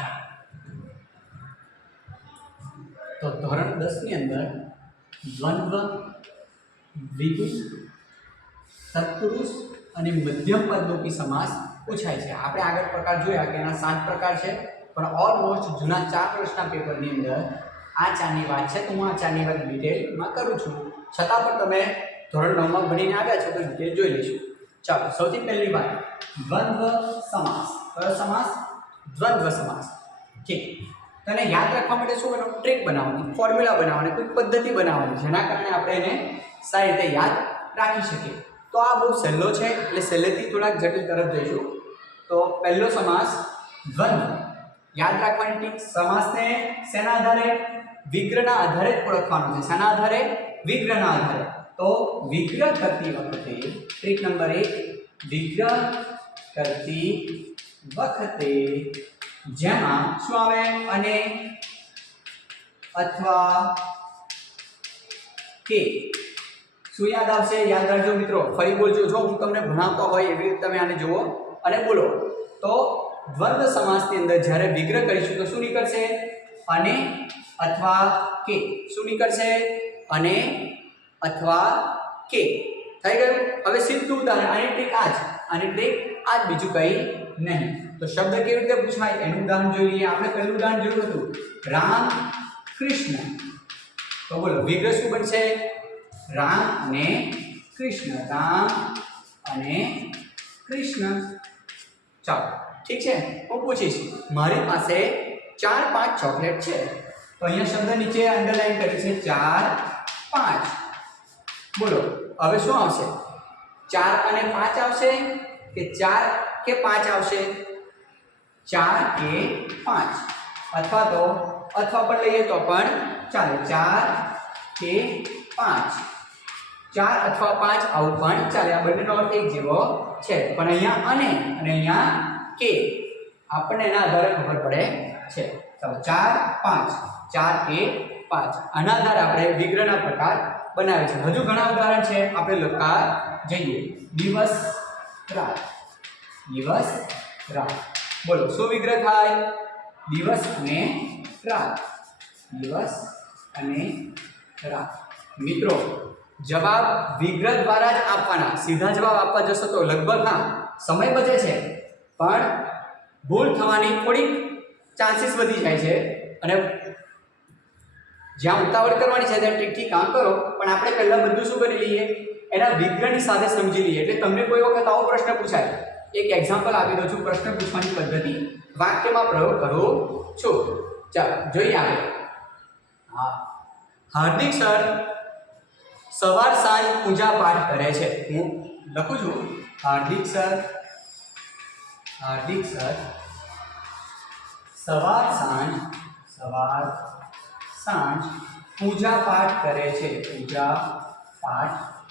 ચાલો. તો ધોરણ દસની અંદર દ્વંદ્વ દ્વિગુ સત્પુરુષ અને મધ્યમ પદલોપી સમાસ પૂછાય છે. આપણે આગળ પ્રકાર જોયા કે એના સાત પ્રકાર છે, પણ ઓલમોસ્ટ જૂના ચાર વર્ષના પેપરની અંદર આ ચારની વાત છે, તો હું આ ચારની વાત ડિટેલમાં કરું છું. છતાં પણ તમે ધોરણ નવમાં ભણીને આવ્યા છો, તો ડિટેલ જોઈ લઈશું. ચાલો, સૌથી પહેલી વાત. દ્વંદ્વ સમાસ. કયો સમાસ? દ્વંદ્વ સમાસ. ઠીક. તને યાદ રાખવા માટે શું બનાવવાનું? ટ્રીક બનાવવાની, ફોર્મ્યુલા બનાવવાની, કોઈ પદ્ધતિ બનાવવાની, જેના કારણે આપણે એને સારી રીતે યાદ રાખી શકીએ. તો આ બહુ સહેલો છે, એટલે સહેલેથી થોડાક જટિલ તરફ જઈશું. તો પહેલો સમાસ, દ્વંદ્વ. યાદ રાખવાની ટ્રીક સમાસને શેના આધારે? વિગ્રહના આધારે જ ઓળખવાનું છે. શેના આધારે? વિગ્રહના આધારે. તો વિગ્રહ કરતી વખતે, ટ્રીક નંબર એક, વિગ્રહ કરતી વખતે જેમાં શું આવે? અને અથવા કે શું યાદ આવશે? યાદ રાખજો મિત્રો. ફરી બોલજો. જો હું તમને ભણાવતો હોય એવી રીતે તમે આને જુઓ અને બોલો. તો દ્વંદ્વ સમાસની અંદર જ્યારે વિગ્રહ કરીશું તો શું નીકળશે? અને અથવા કે શું નીકળશે? અને અથવા કે. થઈ ગયું? હવે સીધું ઉદાહરણ. આની ટ્રીક આ જ. આની બ્રેક આ બીજું કંઈ નહીં. તો શબ્દ કેવી રીતે પૂછાય એનું ઉદાહરણ જોઈ લઈએ આપણે પહેલું ઉદાહરણ જોયું હતું. રામ કૃષ્ણ. તો બોલો, વિગ્રહ શું બનશે? રામ અને કૃષ્ણ. રામ અને કૃષ્ણ. ચાલો, ઠીક છે? હું પૂછીશ. મારી પાસે ચાર પાંચ ચોકલેટ છે. તો અહીંયા શબ્દ નીચે અંડરલાઈન કરી છે. ચાર પાંચ. બોલો, હવે શું આવશે? ચાર અને પાંચ આવશે કે ચાર કે પાંચ આવશે? ચાર કે પાંચ. અથવા તો, અથવા પણ લઈએ તો પણ ચાલે. ચાર કે પાંચ. ચાર અથવા પાંચ આવું પણ ચાલે. આ બંનેનો અર્થ એક જેવો છે. પણ અહીંયા અને અને અહીંયા કે. આપણને એના આધારે ખબર પડે છે. ચાલો ચાર, પાંચ. ચાર કે પાંચ. આના આધારે આપણે વિગ્રહના પ્રકાર બનાવે છે. હજુ ઘણા ઉદાહરણ છે. આપણે લખતા જઈએ. દિવસ રાત. દિવસ રાત. બોલો, શું વિગ્રહ થાય? દિવસ અને રાત. દિવસ અને રાત. મિત્રો, જવાબ વિગ્રહ દ્વારા જ આપવાના. સીધા જવાબ આપવા જશો તો લગભગ, હા, સમય બચે છે. પણ ભૂલ થવાની થોડીક ચાન્સીસ વધી જાય છે. અને જ્યાં ઉતાવળ કરવાની છે ત્યાં ઠીકથી કામ કરો, પણ આપણે પહેલાં બધું શું કરી લઈએ? એના વિગ્રહની સાથે સમજી લઈએ. એટલે તમને કોઈ વખત આવો પ્રશ્ન પૂછાય. એક એક્ઝામ્પલ આપી દઉં છું પ્રશ્ન પૂછવાની પદ્ધતિ. વાક્યમાં પ્રયોગ કરો છો. ચાલો, જોઈએ આપણે હા. હાર્દિક સર સવાર સાંજ પૂજા પાઠ કરે છે. હું લખું છું. હાર્દિક સર હાર્દિક સર, સવાર સાંજ સવાર સાંજ પૂજા પાઠ કરે છે. પૂજા પાઠ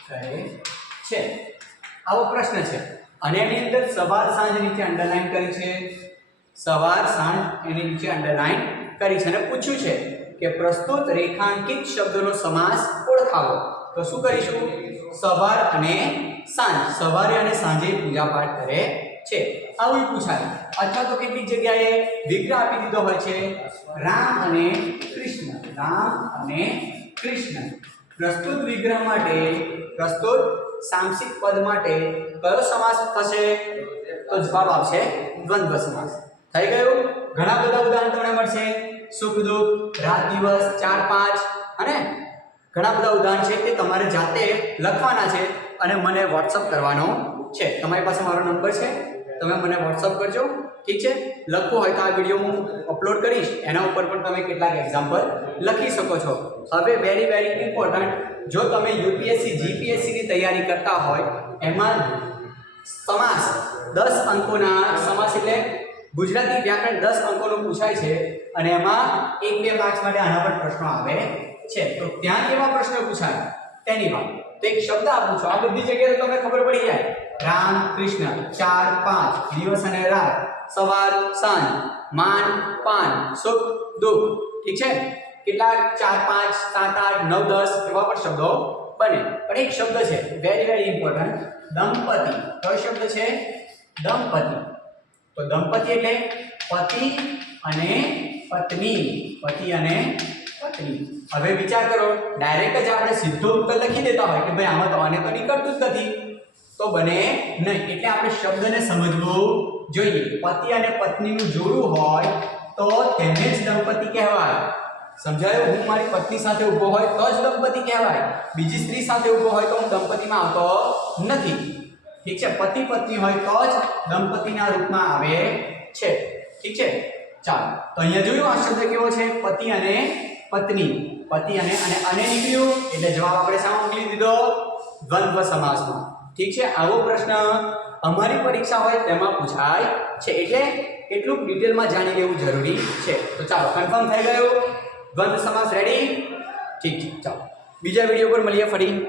કરે છે. આવો પ્રશ્ન છે. અને એની અંદર સવાર સાંજ નીચે અંડરલાઈન કરી છે. સવાર સાંજ એની નીચે અંડરલાઈન કરી છે. અને પૂછ્યું છે કે પ્રસ્તુત રેખાંકિત શબ્દનો સમાસ ઓળખાવો. તો શું કરીશું? સવાર અને સાંજ. સવારે અને સાંજે પૂજા પાઠ કરે છે. આવું પૂછાય. અથવા તો કેટલીક જગ્યાએ વિગ્રહ આપી દીધો હોય છે. રામ અને કૃષ્ણ. રામ અને કૃષ્ણ. પ્રસ્તુત વિગ્રહ માટે, પ્રસ્તુત સાંસિક પદ માટે કયો સમાસ થશે? તો જવાબ આવશે દ્વંદ્વ સમાસ. થઈ ગયું? ઘણા બધા ઉદાહરણ તમને મળશે. સુખ દુઃખ, રાત દિવસ, ચાર પાંચ અને ઘણા બધા ઉદાહરણ છે તે તમારે જાતે લખવાના છે અને મને વોટ્સઅપ કરવાનો છે. તમારી પાસે મારો નંબર છે? તમે મને વોટ્સઅપ કરજો, ઠીક છે? લખવું હોય તો આ વીડિયો હું અપલોડ કરીશ. એના ઉપર પણ તમે કેટલાક એક્ઝામ્પલ લખી શકો છો. હવે વેરી વેરી ઇમ્પોર્ટન્ટ જો તમે યુપીએસસી જીપીએસસીની તૈયારી કરતા હોય, એમાં સમાસ, દસ અંકોના સમાસ એટલે ગુજરાતી વ્યાકરણ દસ અંકોનું પૂછાય છે અને એમાં એક બે માર્ક્સ માટે આના પર પ્રશ્નો આવે છે. તો ત્યાં કેવા પ્રશ્નો પૂછાય? તેની વાત તો એક શબ્દ આપું છું. આ બધી જગ્યાએ તમને ખબર પડી જાય. રામ કૃષ્ણ ચાર પાંચ દિવસ અને રાત સવાર સાંજ માન પાન સુખ દુઃખ. ઠીક છે? કેટલાક ચાર પાંચ સાત આઠ નવ દસ એવા પણ શબ્દો બને. પણ એક શબ્દ છે વેરી વેરી ઇમ્પોર્ટન્ટ દંપતિ. કયો શબ્દ છે? દંપતિ. તો દંપતિ એટલે પતિ અને પત્ની. પતિ અને હવે વિચાર કરો ડાયરેક્ટ જ આપણે સીધો ઉત્તર લખી દેતા હોય કે ભાઈ આમાં તો આને તો નીકળતું જ નથી. તો બને નહીં. એટલે આપણે શબ્દને સમજવું જોઈએ. પતિ અને પત્નીનું જોડું હોય તો તેને જ દંપતી કહેવાય. સમજાયું? હું મારી પત્ની સાથે ઊભો હોય તો જ દંપતી કહેવાય. બીજી સ્ત્રી સાથે ઊભો હોય તો હું દંપતીમાં આવતો નથી. ઠીક છે? પતિ પત્ની હોય તો જ દંપતીના રૂપમાં આવે છે. ઠીક છે? ચાલો. તો અહીંયા જોયું આ શબ્દ કેવો છે? પતિ અને પત્ની, પતિ અને અને અને નીકળ્યું? એટલે જવાબ આપણે સામે મોકલી દીધો. દ્વંદ્વ સમાસમાં. ઠીક છે? આવો પ્રશ્ન. અમારી પરીક્ષા હોય તેમાં પૂછાય છે. એટલે એટલું ડિટેલમાં જાણી લેવું જરૂરી છે. તો ચાલો કન્ફર્મ થઈ ગયું. દ્વંદ્વ સમાસ રેડી ઠીક છે, ચાલો. બીજા વીડિયો પર મળીએ ફરી.